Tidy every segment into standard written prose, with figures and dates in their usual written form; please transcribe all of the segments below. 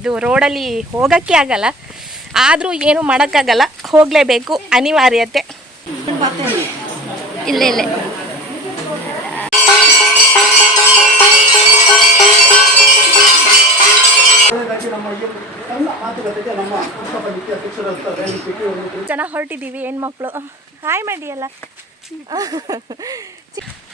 ಇದು ರೋಡಲ್ಲಿ ಹೋಗೋಕ್ಕೆ ಆಗಲ್ಲ, ಆದರೂ ಏನು ಮಾಡೋಕ್ಕಾಗಲ್ಲ, ಹೋಗಲೇಬೇಕು, ಅನಿವಾರ್ಯತೆ. ಇಲ್ಲೇ ಜನ ಹೊರಟಿದ್ದೀವಿ ಹೆಣ್ಮಕ್ಳು. ಹಾಯ್ ಮಾಡಿ ಅಲ್ಲ.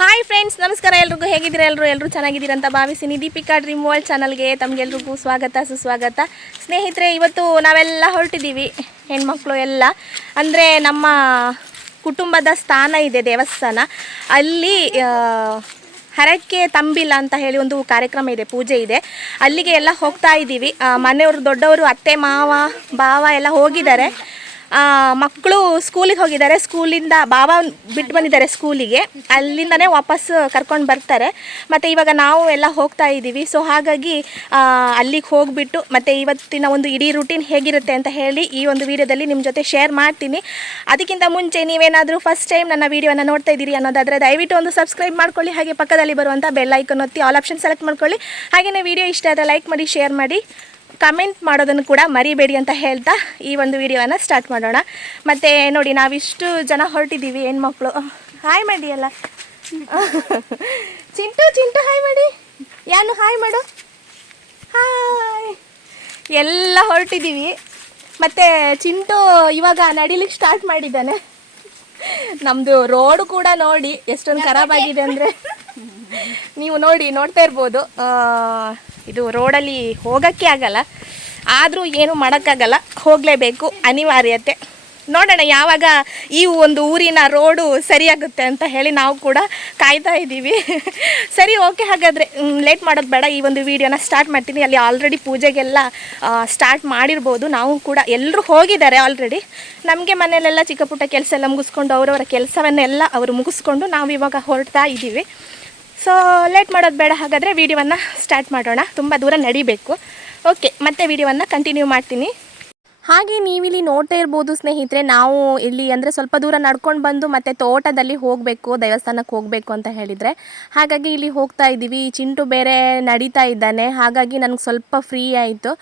ಹಾಯ್ ಫ್ರೆಂಡ್ಸ್, ನಮಸ್ಕಾರ ಎಲ್ರಿಗೂ. ಹೇಗಿದ್ದೀರಾ ಎಲ್ಲರೂ ಚೆನ್ನಾಗಿದ್ದೀರ ಅಂತ ಭಾವಿಸಿನಿ. ದೀಪಿಕಾ ಡ್ರೀಮ್ ವರ್ಲ್ಡ್ ಚಾನಲ್ಗೆ ತಮಗೆಲ್ರಿಗೂ ಸ್ವಾಗತ ಸುಸ್ವಾಗತ. ಸ್ನೇಹಿತರೆ, ಇವತ್ತು ನಾವೆಲ್ಲ ಹೊರಟಿದ್ದೀವಿ ಹೆಣ್ಮಕ್ಳು ಎಲ್ಲ. ಅಂದರೆ ನಮ್ಮ ಕುಟುಂಬದ ಸ್ಥಾನ ಇದೆ, ದೇವಸ್ಥಾನ. ಅಲ್ಲಿ ಹರಕೆ ತಂಬಿಲ ಅಂತ ಹೇಳಿ ಒಂದು ಕಾರ್ಯಕ್ರಮ ಇದೆ, ಪೂಜೆ ಇದೆ. ಅಲ್ಲಿಗೆ ಎಲ್ಲ ಹೋಗ್ತಾ ಇದ್ದೀವಿ. ಮನೆಯವರು, ದೊಡ್ಡವರು, ಅತ್ತೆ ಮಾವ ಭಾವ ಎಲ್ಲ ಹೋಗಿದ್ದಾರೆ. ಮಕ್ಕಳು ಸ್ಕೂಲಿಗೆ ಹೋಗಿದ್ದಾರೆ. ಸ್ಕೂಲಿಂದ ಭಾವ ಬಿಟ್ಟು ಬಂದಿದ್ದಾರೆ ಸ್ಕೂಲಿಗೆ, ಅಲ್ಲಿಂದನೇ ವಾಪಸ್ ಕರ್ಕೊಂಡು ಬರ್ತಾರೆ. ಮತ್ತು ಇವಾಗ ನಾವು ಎಲ್ಲ ಹೋಗ್ತಾ ಇದ್ದೀವಿ. ಸೊ ಹಾಗಾಗಿ ಅಲ್ಲಿಗೆ ಹೋಗಿಬಿಟ್ಟು ಮತ್ತು ಇವತ್ತಿನ ಒಂದು ಇಡೀ ರೂಟೀನ್ ಹೇಗಿರುತ್ತೆ ಅಂತ ಹೇಳಿ ಈ ಒಂದು ವಿಡಿಯೋದಲ್ಲಿ ನಿಮ್ಮ ಜೊತೆ ಶೇರ್ ಮಾಡ್ತೀನಿ. ಅದಕ್ಕಿಂತ ಮುಂಚೆ ನೀವೇನಾದರೂ ಫಸ್ಟ್ ಟೈಮ್ ನನ್ನ ವೀಡಿಯೋನ ನೋಡ್ತಾ ಇದ್ದೀರಿ ಅನ್ನೋದಾದರೆ ದಯವಿಟ್ಟು ಒಂದು ಸಬ್ಸ್ಕ್ರೈಬ್ ಮಾಡ್ಕೊಳ್ಳಿ. ಹಾಗೆ ಪಕ್ಕದಲ್ಲಿ ಬರುವಂಥ ಬೆಲ್ ಐಕನ್ ಒತ್ತಿ ಆಲ್ ಆಪ್ಷನ್ ಸೆಲೆಕ್ಟ್ ಮಾಡ್ಕೊಳ್ಳಿ. ಹಾಗೆಯೇ ವಿಡಿಯೋ ಇಷ್ಟ ಆದರೆ ಲೈಕ್ ಮಾಡಿ, ಶೇರ್ ಮಾಡಿ, ಕಮೆಂಟ್ ಮಾಡೋದನ್ನು ಕೂಡ ಮರಿಬೇಡಿ ಅಂತ ಹೇಳ್ತಾ ಈ ಒಂದು ವಿಡಿಯೋನ ಸ್ಟಾರ್ಟ್ ಮಾಡೋಣ. ಮತ್ತು ನೋಡಿ, ನಾವಿಷ್ಟು ಜನ ಹೊರಟಿದ್ದೀವಿ ಹೆಣ್ಮಕ್ಳು. ಹಾಯ್ ಮಾಡಿ ಅಲ್ಲ. ಚಿಂಟು ಹಾಯ್ ಮಾಡಿ. ಯಾನು ಹಾಯ್ ಮಾಡು. ಹಾಯ್. ಎಲ್ಲ ಹೊರಟಿದ್ದೀವಿ. ಮತ್ತು ಚಿಂಟು ಇವಾಗ ನಡಿಲಿಕ್ಕೆ ಸ್ಟಾರ್ಟ್ ಮಾಡಿದ್ದಾನೆ. ನಮ್ಮದು ರೋಡು ಕೂಡ ನೋಡಿ ಎಷ್ಟೊಂದು ಖರಾಬಾಗಿದೆ ಅಂದರೆ ನೀವು ನೋಡ್ತಾ ಇರ್ಬೋದು. ಇದು ರೋಡಲ್ಲಿ ಹೋಗೋಕ್ಕೆ ಆಗಲ್ಲ, ಆದರೂ ಏನು ಮಾಡೋಕ್ಕಾಗಲ್ಲ, ಹೋಗಲೇಬೇಕು, ಅನಿವಾರ್ಯತೆ. ನೋಡೋಣ ಯಾವಾಗ ಈ ಒಂದು ಊರಿನ ರೋಡು ಸರಿಯಾಗುತ್ತೆ ಅಂತ ಹೇಳಿ ನಾವು ಕೂಡ ಕಾಯ್ತಾ ಇದ್ದೀವಿ. ಸರಿ, ಓಕೆ. ಹಾಗಾದರೆ ಲೇಟ್ ಮಾಡೋದು ಬೇಡ, ಈ ಒಂದು ವಿಡಿಯೋನ ಸ್ಟಾರ್ಟ್ ಮಾಡ್ತೀನಿ. ಅಲ್ಲಿ ಆಲ್ರೆಡಿ ಪೂಜೆಗೆಲ್ಲ ಸ್ಟಾರ್ಟ್ ಮಾಡಿರ್ಬೋದು. ನಾವು ಕೂಡ ಎಲ್ಲರೂ ಹೋಗಿದ್ದಾರೆ ಆಲ್ರೆಡಿ. ನಮಗೆ ಮನೆಯಲ್ಲೆಲ್ಲ ಚಿಕ್ಕ ಪುಟ್ಟ ಕೆಲಸ ಎಲ್ಲ ಮುಗಿಸ್ಕೊಂಡು ಅವರವರ ಕೆಲಸವನ್ನೆಲ್ಲ ಅವರು ಮುಗಿಸ್ಕೊಂಡು ನಾವು ಇವಾಗ ಹೊರಡ್ತಾ ಇದ್ದೀವಿ. ಸೊ ಲೇಟ್ ಮಾಡೋದು ಬೇಡ, ಹಾಗಾದರೆ ವಿಡಿಯೋವನ್ನು ಸ್ಟಾರ್ಟ್ ಮಾಡೋಣ. ತುಂಬ ದೂರ ನಡಿಬೇಕು. ಓಕೆ, ಮತ್ತೆ ವಿಡಿಯೋವನ್ನು ಕಂಟಿನ್ಯೂ ಮಾಡ್ತೀನಿ. ಹಾಗೆ ನೀವಿಲ್ಲಿ ನೋಡ್ತಾ ಇರ್ಬೋದು ಸ್ನೇಹಿತರೆ, ನಾವು ಇಲ್ಲಿ ಅಂದರೆ ಸ್ವಲ್ಪ ದೂರ ನಡ್ಕೊಂಡು ಬಂದು ಮತ್ತೆ ತೋಟದಲ್ಲಿ ಹೋಗಬೇಕು, ದೇವಸ್ಥಾನಕ್ಕೆ ಹೋಗಬೇಕು ಅಂತ ಹೇಳಿದರೆ. ಹಾಗಾಗಿ ಇಲ್ಲಿ ಹೋಗ್ತಾ ಇದ್ದೀವಿ. ಚಿಂಟು ಬೇರೆ ನಡೀತಾ ಇದ್ದಾನೆ, ಹಾಗಾಗಿ ನನಗೆ ಸ್ವಲ್ಪ ಫ್ರೀ ಆಯಿತು.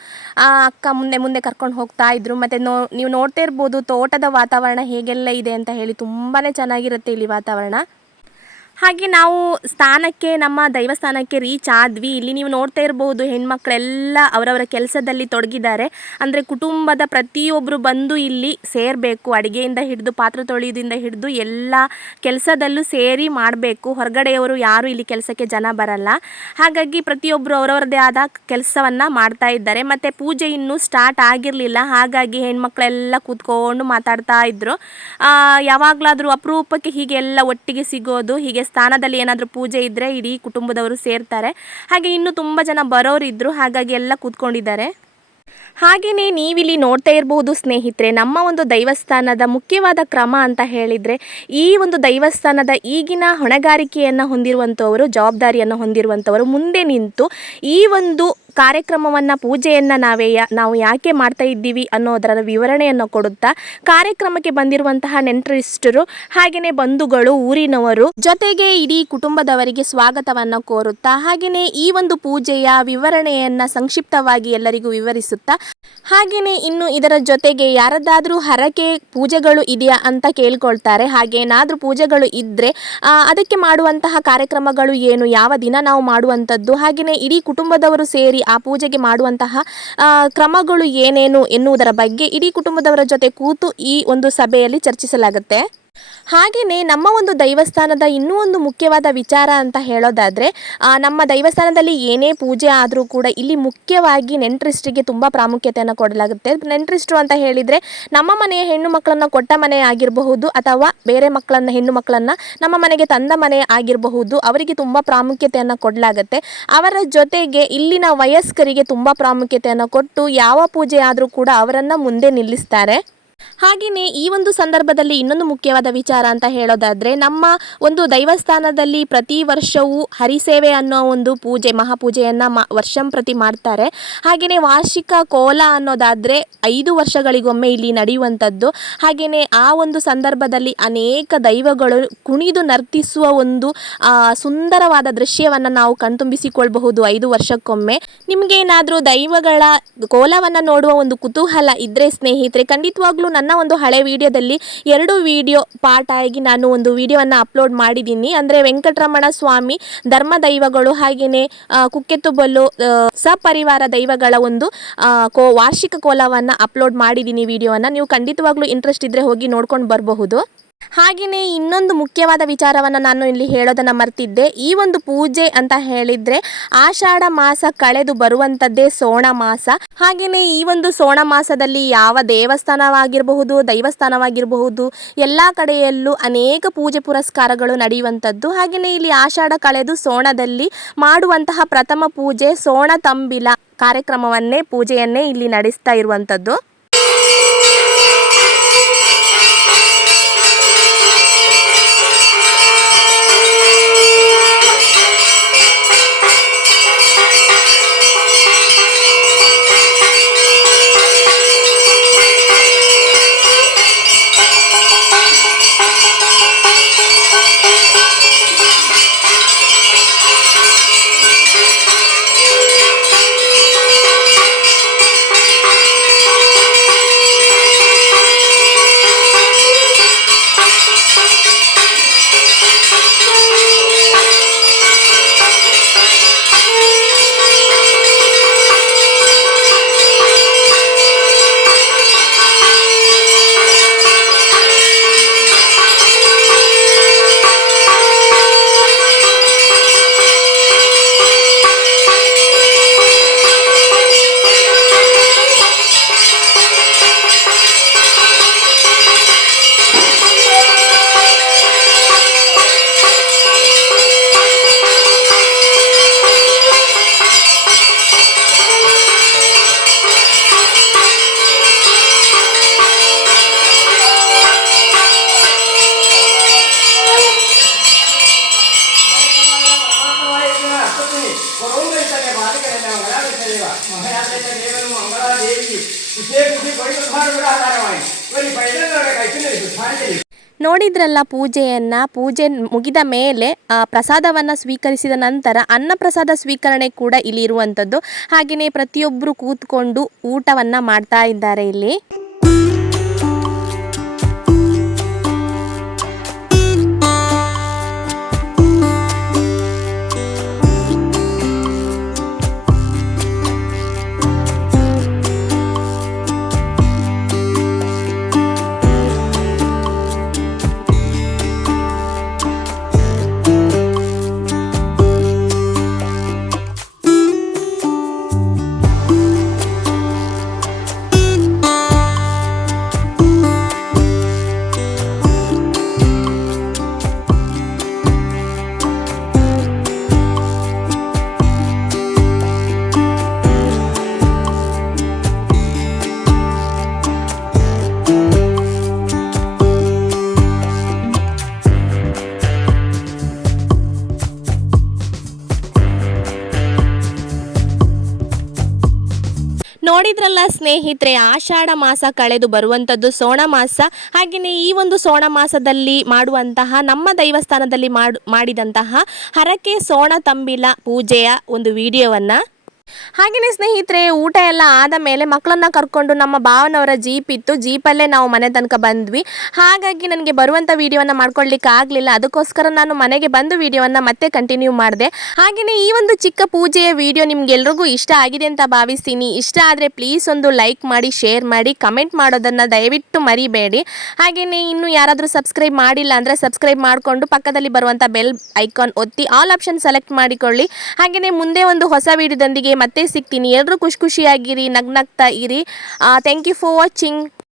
ಅಕ್ಕ ಮುಂದೆ ಕರ್ಕೊಂಡು ಹೋಗ್ತಾ ಇದ್ರು. ಮತ್ತು ನೀವು ನೋಡ್ತಾ ಇರ್ಬೋದು ತೋಟದ ವಾತಾವರಣ ಹೇಗೆಲ್ಲ ಇದೆ ಅಂತ ಹೇಳಿ. ತುಂಬಾ ಚೆನ್ನಾಗಿರುತ್ತೆ ಇಲ್ಲಿ ವಾತಾವರಣ. ಹಾಗೆ ನಾವು ಸ್ಥಾನಕ್ಕೆ, ನಮ್ಮ ದೈವಸ್ಥಾನಕ್ಕೆ ರೀಚ್ ಆದ್ವಿ. ಇಲ್ಲಿ ನೀವು ನೋಡ್ತಾ ಇರ್ಬೋದು ಹೆಣ್ಮಕ್ಳೆಲ್ಲ ಅವರವರ ಕೆಲಸದಲ್ಲಿ ತೊಡಗಿದ್ದಾರೆ. ಅಂದರೆ ಕುಟುಂಬದ ಪ್ರತಿಯೊಬ್ಬರು ಬಂದು ಇಲ್ಲಿ ಸೇರಬೇಕು. ಅಡುಗೆಯಿಂದ ಹಿಡಿದು ಪಾತ್ರೆ ತೊಳೆಯೋದಿಂದ ಹಿಡಿದು ಎಲ್ಲ ಕೆಲಸದಲ್ಲೂ ಸೇರಿ ಮಾಡಬೇಕು. ಹೊರಗಡೆಯವರು ಯಾರು ಇಲ್ಲಿ ಕೆಲಸಕ್ಕೆ ಜನ ಬರಲ್ಲ. ಹಾಗಾಗಿ ಪ್ರತಿಯೊಬ್ಬರು ಅವರವ್ರದ್ದೇ ಆದ ಕೆಲಸವನ್ನು ಮಾಡ್ತಾ ಇದ್ದಾರೆ. ಮತ್ತು ಪೂಜೆ ಇನ್ನೂ ಸ್ಟಾರ್ಟ್ ಆಗಿರಲಿಲ್ಲ, ಹಾಗಾಗಿ ಹೆಣ್ಮಕ್ಳೆಲ್ಲ ಕೂತ್ಕೊಂಡು ಮಾತಾಡ್ತಾ ಇದ್ರು. ಯಾವಾಗಲಾದರೂ ಅಪರೂಪಕ್ಕೆ ಹೀಗೆಲ್ಲ ಒಟ್ಟಿಗೆ ಸಿಗೋದು. ಹೀಗೆ ಸ್ಥಾನದಲ್ಲಿ ಏನಾದರೂ ಪೂಜೆ ಇದ್ದರೆ ಇಡೀ ಕುಟುಂಬದವರು ಸೇರ್ತಾರೆ. ಹಾಗೆ ಇನ್ನೂ ತುಂಬ ಜನ ಬರೋರಿದ್ದರು, ಹಾಗಾಗಿ ಎಲ್ಲ ಕೂತ್ಕೊಂಡಿದ್ದಾರೆ. ಹಾಗೆಯೇ ನೀವಿಲ್ಲಿ ನೋಡ್ತಾ ಇರಬಹುದು ಸ್ನೇಹಿತರೆ, ನಮ್ಮ ಒಂದು ದೈವಸ್ಥಾನದ ಮುಖ್ಯವಾದ ಕ್ರಮ ಅಂತ ಹೇಳಿದರೆ, ಈ ಒಂದು ದೈವಸ್ಥಾನದ ಈಗಿನ ಹೊಣೆಗಾರಿಕೆಯನ್ನು ಹೊಂದಿರುವಂಥವರು, ಜವಾಬ್ದಾರಿಯನ್ನು ಹೊಂದಿರುವಂಥವರು ಮುಂದೆ ನಿಂತು ಈ ಒಂದು ಕಾರ್ಯಕ್ರಮವನ್ನು, ಪೂಜೆಯನ್ನು ನಾವು ಯಾಕೆ ಮಾಡ್ತಾ ಇದ್ದೀವಿ ಅನ್ನೋದರ ವಿವರಣೆಯನ್ನು ಕೊಡುತ್ತಾ, ಕಾರ್ಯಕ್ರಮಕ್ಕೆ ಬಂದಿರುವಂತಹ ನೆಂಟರಿಷ್ಟರು, ಹಾಗೆಯೇ ಬಂಧುಗಳು, ಊರಿನವರು, ಜೊತೆಗೆ ಇಡೀ ಕುಟುಂಬದವರಿಗೆ ಸ್ವಾಗತವನ್ನು ಕೋರುತ್ತಾ, ಹಾಗೆಯೇ ಈ ಒಂದು ಪೂಜೆಯ ವಿವರಣೆಯನ್ನು ಸಂಕ್ಷಿಪ್ತವಾಗಿ ಎಲ್ಲರಿಗೂ ವಿವರಿಸುತ್ತಾ, ಹಾಗೆಯೇ ಇನ್ನು ಇದರ ಜೊತೆಗೆ ಯಾರದ್ದಾದರೂ ಹರಕೆ ಪೂಜೆಗಳು ಇದೆಯಾ ಅಂತ ಕೇಳ್ಕೊಳ್ತಾರೆ. ಹಾಗೇನಾದರೂ ಪೂಜೆಗಳು ಇದ್ದರೆ ಅದಕ್ಕೆ ಮಾಡುವಂತಹ ಕಾರ್ಯಕ್ರಮಗಳು ಏನು, ಯಾವ ದಿನ ನಾವು ಮಾಡುವಂಥದ್ದು, ಹಾಗೆಯೇ ಇಡೀ ಕುಟುಂಬದವರು ಸೇರಿ ಆ ಪೂಜೆಗೆ ಮಾಡುವಂತಹ ಕ್ರಮಗಳು ಏನೇನು ಎನ್ನುವುದರ ಬಗ್ಗೆ ಇಡೀ ಕುಟುಂಬದವರ ಜೊತೆ ಕೂತು ಈ ಒಂದು ಸಭೆಯಲ್ಲಿ ಚರ್ಚಿಸಲಾಗುತ್ತೆ. ಹಾಗೆಯೇ ನಮ್ಮ ಒಂದು ದೈವಸ್ಥಾನದ ಇನ್ನೂ ಒಂದು ಮುಖ್ಯವಾದ ವಿಚಾರ ಅಂತ ಹೇಳೋದಾದರೆ, ನಮ್ಮ ದೈವಸ್ಥಾನದಲ್ಲಿ ಏನೇ ಪೂಜೆ ಆದರೂ ಕೂಡ ಇಲ್ಲಿ ಮುಖ್ಯವಾಗಿ ನೆಂಟರಿಷ್ಟರಿಗೆ ತುಂಬ ಪ್ರಾಮುಖ್ಯತೆಯನ್ನು ಕೊಡಲಾಗುತ್ತೆ. ನೆಂಟರಿಷ್ಟರು ಅಂತ ಹೇಳಿದರೆ ನಮ್ಮ ಮನೆಯ ಹೆಣ್ಣು ಮಕ್ಕಳನ್ನು ಕೊಟ್ಟ ಮನೆ ಆಗಿರಬಹುದು, ಅಥವಾ ಬೇರೆ ಮಕ್ಕಳನ್ನು, ಹೆಣ್ಣು ಮಕ್ಕಳನ್ನು ನಮ್ಮ ಮನೆಗೆ ತಂದ ಮನೆ ಆಗಿರಬಹುದು, ಅವರಿಗೆ ತುಂಬ ಪ್ರಾಮುಖ್ಯತೆಯನ್ನು ಕೊಡಲಾಗುತ್ತೆ. ಅವರ ಜೊತೆಗೆ ಇಲ್ಲಿನ ವಯಸ್ಕರಿಗೆ ತುಂಬ ಪ್ರಾಮುಖ್ಯತೆಯನ್ನು ಕೊಟ್ಟು ಯಾವ ಪೂಜೆ ಆದರೂ ಕೂಡ ಅವರನ್ನು ಮುಂದೆ ನಿಲ್ಲಿಸ್ತಾರೆ. ಹಾಗೆಯೇ ಈ ಒಂದು ಸಂದರ್ಭದಲ್ಲಿ ಇನ್ನೊಂದು ಮುಖ್ಯವಾದ ವಿಚಾರ ಅಂತ ಹೇಳೋದಾದರೆ, ನಮ್ಮ ಒಂದು ದೈವಸ್ಥಾನದಲ್ಲಿ ಪ್ರತಿ ವರ್ಷವೂ ಹರಿಸೇವೆ ಅನ್ನೋ ಒಂದು ಪೂಜೆ ಮಹಾಪೂಜೆಯನ್ನು ವರ್ಷಂಪ್ರತಿ ಮಾಡ್ತಾರೆ. ಹಾಗೆಯೇ ವಾರ್ಷಿಕ ಕೋಲ ಅನ್ನೋದಾದರೆ 5 ವರ್ಷಗಳಿಗೊಮ್ಮೆ ಇಲ್ಲಿ ನಡೆಯುವಂಥದ್ದು. ಹಾಗೆಯೇ ಆ ಒಂದು ಸಂದರ್ಭದಲ್ಲಿ ಅನೇಕ ದೈವಗಳು ಕುಣಿದು ನರ್ತಿಸುವ ಒಂದು ಸುಂದರವಾದ ದೃಶ್ಯವನ್ನು ನಾವು ಕಣ್ತುಂಬಿಸಿಕೊಳ್ಳಬಹುದು 5 ವರ್ಷಕ್ಕೊಮ್ಮೆ. ನಿಮಗೇನಾದರೂ ದೈವಗಳ ಕೋಲವನ್ನು ನೋಡುವ ಒಂದು ಕುತೂಹಲ ಇದ್ದರೆ ಸ್ನೇಹಿತರೆ, ಖಂಡಿತವಾಗ್ಲೂ ನನ್ನ ಒಂದು ಹಳೆ ವಿಡಿಯೋದಲ್ಲಿ 2 ವಿಡಿಯೋ ಪಾರ್ಟ್ ಆಗಿ ನಾನು ಒಂದು ವಿಡಿಯೋವನ್ನು ಅಪ್ಲೋಡ್ ಮಾಡಿದ್ದೀನಿ. ಅಂದರೆ ವೆಂಕಟರಮಣ ಸ್ವಾಮಿ ಧರ್ಮ ದೈವಗಳು ಹಾಗೆಯೇ ಕುಕ್ಕೆತ್ತುಬಲ್ಲು ಸಪರಿವಾರ ದೈವಗಳ ಒಂದು ವಾರ್ಷಿಕ ಕೋಲವನ್ನು ಅಪ್ಲೋಡ್ ಮಾಡಿದ್ದೀನಿ ವಿಡಿಯೋವನ್ನು. ನೀವು ಖಂಡಿತವಾಗ್ಲೂ ಇಂಟ್ರೆಸ್ಟ್ ಇದ್ದರೆ ಹೋಗಿ ನೋಡ್ಕೊಂಡು ಬರಬಹುದು. ಹಾಗೆಯೇ ಇನ್ನೊಂದು ಮುಖ್ಯವಾದ ವಿಚಾರವನ್ನು ನಾನು ಇಲ್ಲಿ ಹೇಳೋದನ್ನು ಮರ್ತಿದ್ದೆ. ಈ ಒಂದು ಪೂಜೆ ಅಂತ ಹೇಳಿದರೆ ಆಷಾಢ ಮಾಸ ಕಳೆದು ಬರುವಂಥದ್ದೇ ಸೋಣ ಮಾಸ. ಹಾಗೆಯೇ ಈ ಒಂದು ಸೋಣ ಮಾಸದಲ್ಲಿ ಯಾವ ದೈವಸ್ಥಾನವಾಗಿರಬಹುದು ಎಲ್ಲ ಕಡೆಯಲ್ಲೂ ಅನೇಕ ಪೂಜೆ ಪುರಸ್ಕಾರಗಳು ನಡೆಯುವಂಥದ್ದು. ಹಾಗೆಯೇ ಇಲ್ಲಿ ಆಷಾಢ ಕಳೆದು ಸೋಣದಲ್ಲಿ ಮಾಡುವಂತಹ ಪ್ರಥಮ ಪೂಜೆ ಸೋಣ ತಂಬಿಲ ಪೂಜೆಯನ್ನೇ ಇಲ್ಲಿ ನಡೆಸ್ತಾ ಇರುವಂಥದ್ದು. ನೋಡಿದ್ರಲ್ಲ ಪೂಜೆ ಮುಗಿದ ಮೇಲೆ ಪ್ರಸಾದವನ್ನು ಸ್ವೀಕರಿಸಿದ ನಂತರ ಅನ್ನಪ್ರಸಾದ ಸ್ವೀಕರಣೆ ಕೂಡ ಇಲ್ಲಿ ಇರುವಂಥದ್ದು. ಹಾಗೆಯೇ ಪ್ರತಿಯೊಬ್ಬರು ಕೂತ್ಕೊಂಡು ಊಟವನ್ನು ಮಾಡ್ತಾ ಇದ್ದಾರೆ ಇಲ್ಲಿ. ನೋಡಿದ್ರಲ್ಲ ಸ್ನೇಹಿತರೆ, ಆಷಾಢ ಮಾಸ ಕಳೆದು ಬರುವಂಥದ್ದು ಸೋಣ ಮಾಸ. ಹಾಗೆಯೇ ಈ ಒಂದು ಸೋಣ ಮಾಸದಲ್ಲಿ ಮಾಡುವಂತಹ ನಮ್ಮ ದೈವಸ್ಥಾನದಲ್ಲಿ ಮಾಡಿದಂತಹ ಹರಕೆ ಸೋಣ ತಂಬಿಲ ಪೂಜೆಯ ಒಂದು ವಿಡಿಯೋವನ್ನು ಹಾಗೆಯೇ ಸ್ನೇಹಿತರೆ, ಊಟ ಎಲ್ಲ ಆದ ಮೇಲೆ ಮಕ್ಕಳನ್ನ ಕರ್ಕೊಂಡು ನಮ್ಮ ಭಾವನವರ ಜೀಪ್ ಇತ್ತು, ಜೀಪಲ್ಲೇ ನಾವು ಮನೆ ತನಕ ಬಂದ್ವಿ. ಹಾಗಾಗಿ ನನಗೆ ಬರುವಂಥ ವಿಡಿಯೋವನ್ನು ಮಾಡ್ಕೊಳ್ಳಿಕ್ಕೆ ಆಗಲಿಲ್ಲ. ಅದಕ್ಕೋಸ್ಕರ ನಾನು ಮನೆಗೆ ಬಂದು ವಿಡಿಯೋವನ್ನು ಮತ್ತೆ ಕಂಟಿನ್ಯೂ ಮಾಡಿದೆ. ಹಾಗೆಯೇ ಈ ಒಂದು ಚಿಕ್ಕ ಪೂಜೆಯ ವಿಡಿಯೋ ನಿಮ್ಗೆಲ್ರಿಗೂ ಇಷ್ಟ ಆಗಿದೆ ಅಂತ ಭಾವಿಸ್ತೀನಿ. ಇಷ್ಟ ಆದರೆ ಪ್ಲೀಸ್ ಒಂದು ಲೈಕ್ ಮಾಡಿ, ಶೇರ್ ಮಾಡಿ, ಕಮೆಂಟ್ ಮಾಡೋದನ್ನು ದಯವಿಟ್ಟು ಮರಿಬೇಡಿ. ಹಾಗೆಯೇ ಇನ್ನು ಯಾರಾದರೂ ಸಬ್ಸ್ಕ್ರೈಬ್ ಮಾಡಿಲ್ಲ ಅಂದರೆ ಸಬ್ಸ್ಕ್ರೈಬ್ ಮಾಡಿಕೊಂಡು ಪಕ್ಕದಲ್ಲಿ ಬರುವಂಥ ಬೆಲ್ ಐಕಾನ್ ಒತ್ತಿ ಆಲ್ ಆಪ್ಷನ್ ಸೆಲೆಕ್ಟ್ ಮಾಡಿಕೊಳ್ಳಿ. ಹಾಗೆಯೇ ಮುಂದೆ ಒಂದು ಹೊಸ ವಿಡಿಯೋದೊಂದಿಗೆ ಮತ್ತೆ ಸಿಗ್ತೀನಿ. ಎಲ್ಲರೂ ಖುಷಿಯಾಗಿರಿ, ನಗ್ನಗ್ತಾ ಇರಿ. Thank you for watching.